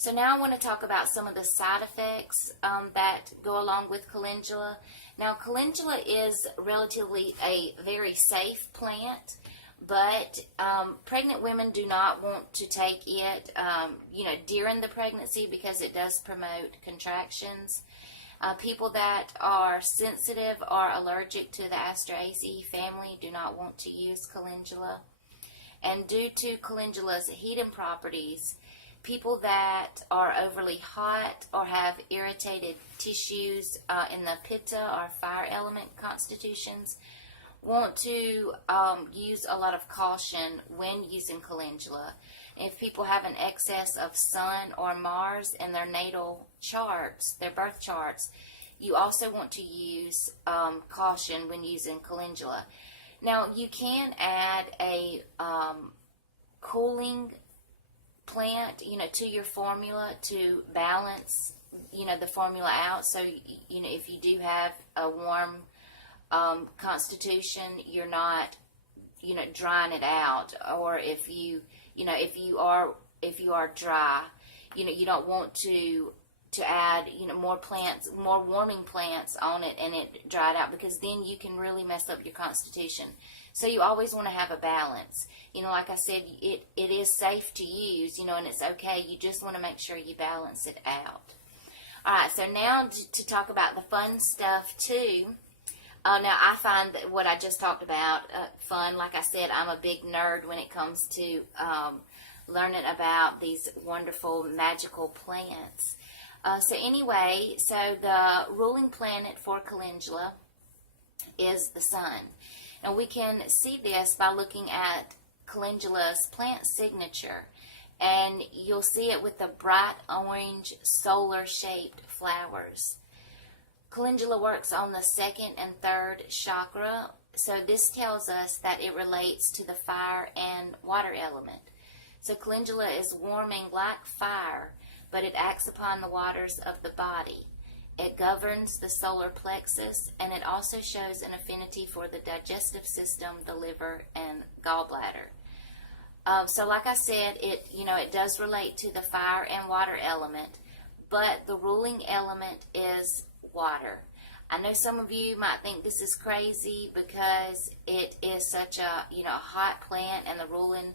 So now I want to talk about some of the side effects that go along with calendula. Now, calendula is relatively a very safe plant, but pregnant women do not want to take it, during the pregnancy because it does promote contractions. People that are sensitive or allergic to the Asteraceae family do not want to use calendula. And due to calendula's heating properties, people that are overly hot or have irritated tissues in the pitta or fire element constitutions want to use a lot of caution when using calendula. If people have an excess of Sun or Mars in their natal charts, their birth charts, you also want to use caution when using calendula. Now, you can add a cooling plant, to your formula to balance, the formula out. So, if you do have a warm constitution, you're not, drying it out. Or if you are dry, you don't want to add, more warming plants on it and it dried out, because then you can really mess up your constitution. So you always want to have a balance. Like I said, it is safe to use, and it's okay. You just want to make sure you balance it out. All right, so now to talk about the fun stuff too. Now, I find that what I just talked about fun. Like I said, I'm a big nerd when it comes to learning about these wonderful magical plants. So the ruling planet for calendula is the sun. And we can see this by looking at calendula's plant signature. And you'll see it with the bright orange solar-shaped flowers. Calendula works on the second and third chakra. So this tells us that it relates to the fire and water element. So calendula is warming like fire, but it acts upon the waters of the body. It governs the solar plexus, and it also shows an affinity for the digestive system, the liver, and gallbladder. So like I said, it does relate to the fire and water element, but the ruling element is water. I know some of you might think this is crazy because it is such a hot plant, and the ruling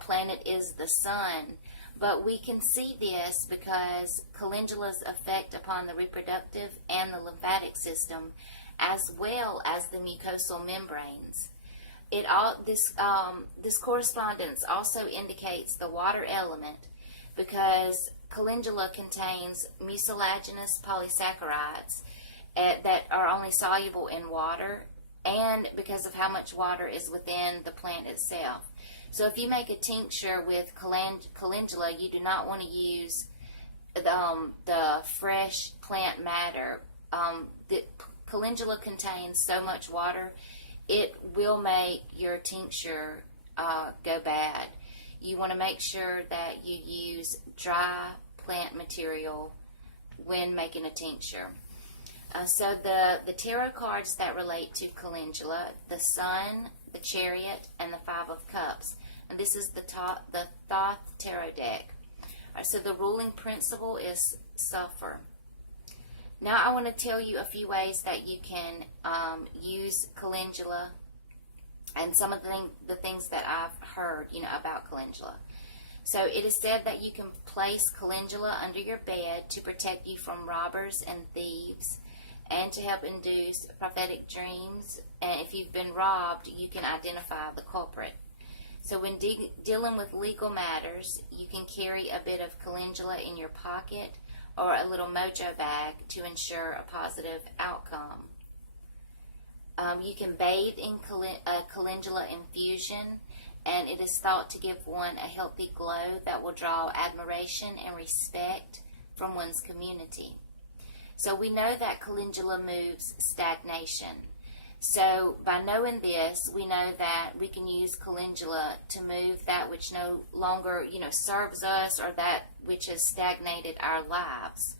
planet is the sun. But we can see this because calendula's effect upon the reproductive and the lymphatic system, as well as the mucosal membranes. This correspondence also indicates the water element, because calendula contains mucilaginous polysaccharides that are only soluble in water, and because of how much water is within the plant itself. So if you make a tincture with calendula, you do not want to use the fresh plant matter. The calendula contains so much water, it will make your tincture go bad. You want to make sure that you use dry plant material when making a tincture. So the tarot cards that relate to calendula: the Sun, the Chariot, and the Five of Cups. And this is the Thoth Tarot deck. All right, so the ruling principle is sulfur. Now I want to tell you a few ways that you can use calendula, and some of the things that I've heard, about calendula. So it is said that you can place calendula under your bed to protect you from robbers and thieves, and to help induce prophetic dreams. And if you've been robbed, you can identify the culprit. So when dealing with legal matters, you can carry a bit of calendula in your pocket or a little mojo bag to ensure a positive outcome. You can bathe in calendula infusion, and it is thought to give one a healthy glow that will draw admiration and respect from one's community. So we know that calendula moves stagnation. So by knowing this, we know that we can use calendula to move that which no longer, serves us, or that which has stagnated our lives.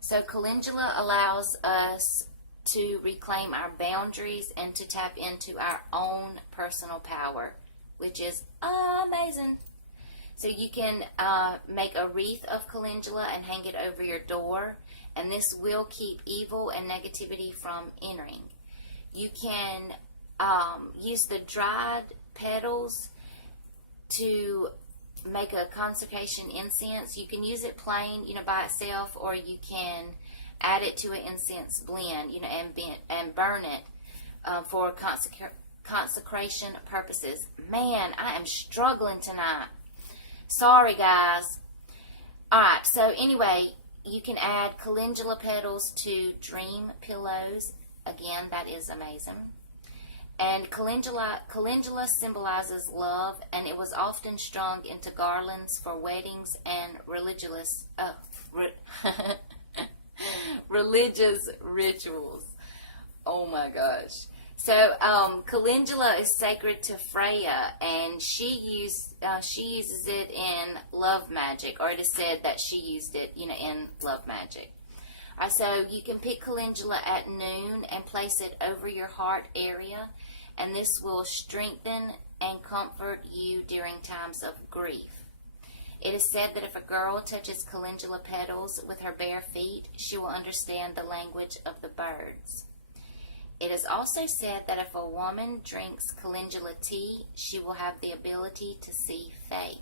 So calendula allows us to reclaim our boundaries and to tap into our own personal power, which is amazing. So you can make a wreath of calendula and hang it over your door, and this will keep evil and negativity from entering. You can use the dried petals to make a consecration incense. You can use it plain, by itself, or you can add it to an incense blend, and burn it for consecration purposes. Man, I am struggling tonight. Sorry, guys. Alright, so anyway, you can add calendula petals to dream pillows. Again, that is amazing. And calendula symbolizes love, and it was often strung into garlands for weddings and religious rituals. Oh my gosh. So calendula is sacred to Freya, and she uses it in love magic, or it is said that she used it, in love magic. Alright, so you can pick calendula at noon and place it over your heart area, and this will strengthen and comfort you during times of grief. It is said that if a girl touches calendula petals with her bare feet, she will understand the language of the birds. It is also said that if a woman drinks calendula tea, she will have the ability to see fae.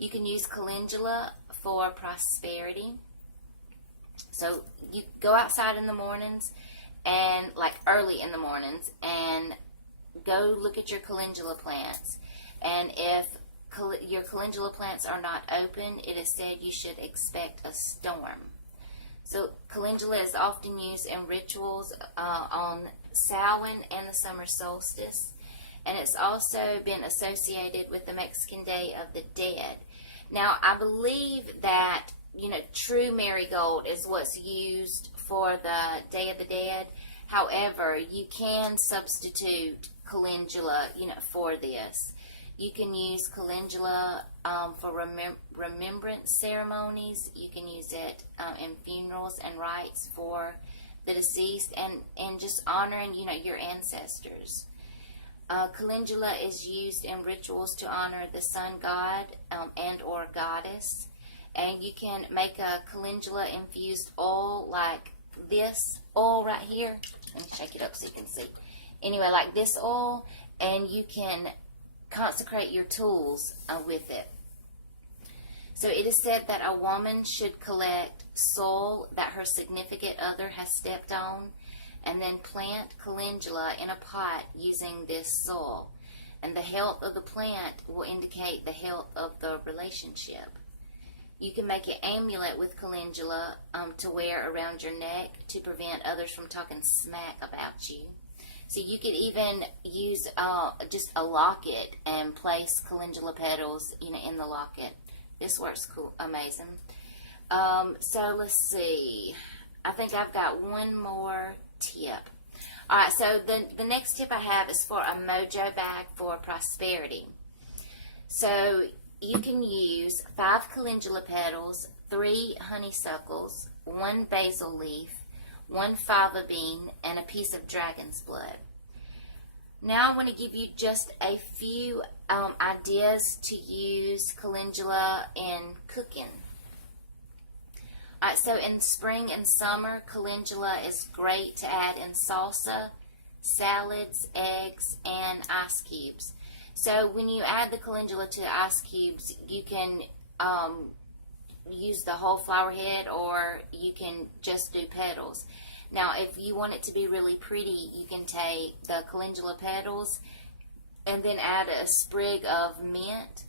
You can use calendula for prosperity. So you go outside in the mornings, and like early in the mornings, and go look at your calendula plants. And if your calendula plants are not open, it is said you should expect a storm. So calendula is often used in rituals on Samhain and the summer solstice, and it's also been associated with the Mexican Day of the Dead. Now, I believe that, true marigold is what's used for the Day of the Dead. However, you can substitute calendula, for this. You can use calendula for remembrance ceremonies. You can use it in funerals and rites for the deceased, and just honoring, your ancestors. Calendula is used in rituals to honor the sun god and or goddess. And you can make a calendula infused oil like this oil right here. Let me shake it up so you can see. Anyway, like this oil, and you can consecrate your tools with it. So it is said that a woman should collect soil that her significant other has stepped on, and then plant calendula in a pot using this soil. And the health of the plant will indicate the health of the relationship. You can make an amulet with calendula to wear around your neck to prevent others from talking smack about you. So you could even use just a locket and place calendula petals, in the locket. This works cool, amazing. So let's see. I think I've got one more tip. All right. So the next tip I have is for a mojo bag for prosperity. So you can use 5 calendula petals, 3 honeysuckles, 1 basil leaf, 1 fava bean, and a piece of dragon's blood. Now I want to give you just a few ideas to use calendula in cooking. Alright, so in spring and summer, calendula is great to add in salsa, salads, eggs, and ice cubes. So when you add the calendula to ice cubes, you can use the whole flower head, or you can just do petals. Now, if you want it to be really pretty, you can take the calendula petals and then add a sprig of mint,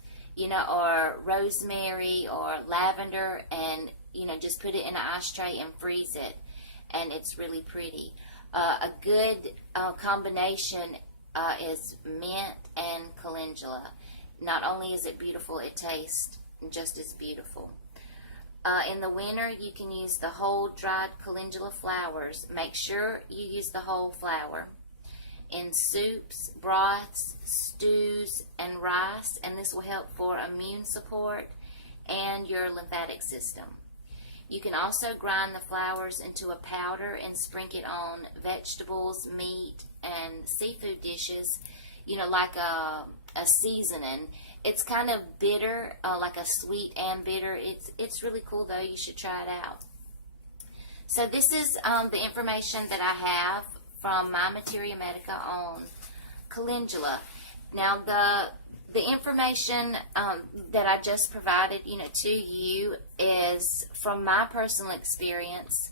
or rosemary or lavender, and, just put it in an ice tray and freeze it. And it's really pretty. A good combination is mint and calendula. Not only is it beautiful, it tastes just as beautiful. In the winter, you can use the whole dried calendula flowers. Make sure you use the whole flower in soups, broths, stews, and rice, and this will help for immune support and your lymphatic system. You can also grind the flowers into a powder and sprinkle it on vegetables, meat, and seafood dishes, like a seasoning, It's kind of bitter, like a sweet and bitter. It's really cool though. You should try it out. So this is the information that I have from my Materia Medica on calendula. Now the information that I just provided, to you is from my personal experience,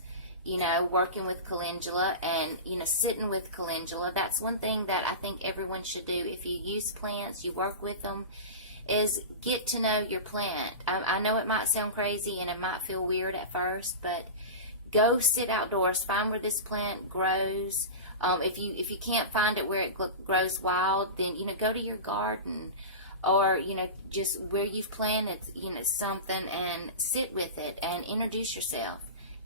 working with calendula and, sitting with calendula. That's one thing that I think everyone should do. If you use plants, you work with them, is get to know your plant. I know it might sound crazy and it might feel weird at first, but go sit outdoors, find where this plant grows. If you can't find it where it grows wild, then go to your garden, or just where you've planted something, and sit with it and introduce yourself.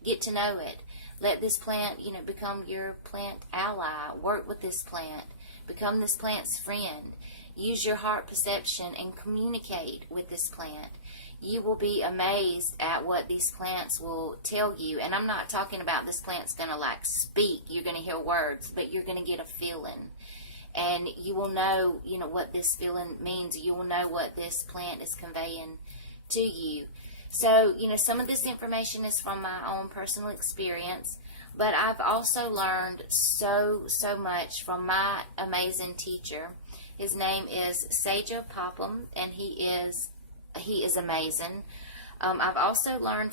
Get to know it. Let this plant become your plant ally. Work with this plant. Become this plant's friend. Use your heart perception and communicate with this plant. You will be amazed at what these plants will tell you. And I'm not talking about this plant's going to speak. You're going to hear words, but you're going to get a feeling. And you will know, what this feeling means. You will know what this plant is conveying to you. So, some of this information is from my own personal experience, but I've also learned so much from my amazing teacher. His name is Sajo Popham, and he is amazing. I've also learned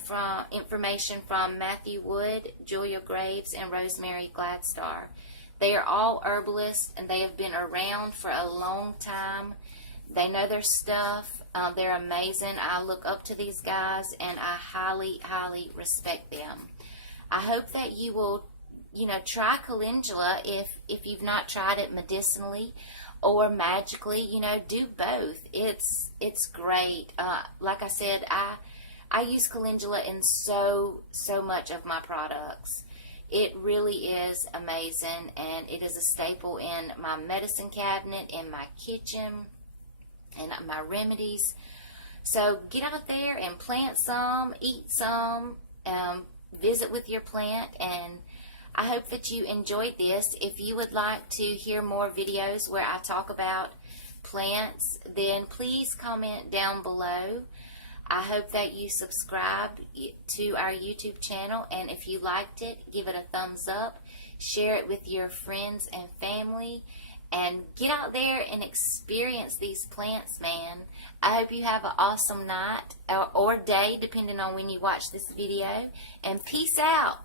information from Matthew Wood, Julia Graves, and Rosemary Gladstar. They are all herbalists, and they have been around for a long time. They know their stuff. They're amazing. I look up to these guys, and I highly, highly respect them. I hope that you will, try calendula if you've not tried it medicinally or magically. Do both. It's great. Like I said, I use calendula in so much of my products. It really is amazing, and it is a staple in my medicine cabinet, in my kitchen, and my remedies. So get out there and plant some, eat some, visit with your plant, and I hope that you enjoyed this. If you would like to hear more videos where I talk about plants, then please comment down below. I hope that you subscribe to our YouTube channel, and if you liked it, give it a thumbs up, share it with your friends and family, and get out there and experience these plants, man. I hope you have an awesome night or day, depending on when you watch this video, and peace out.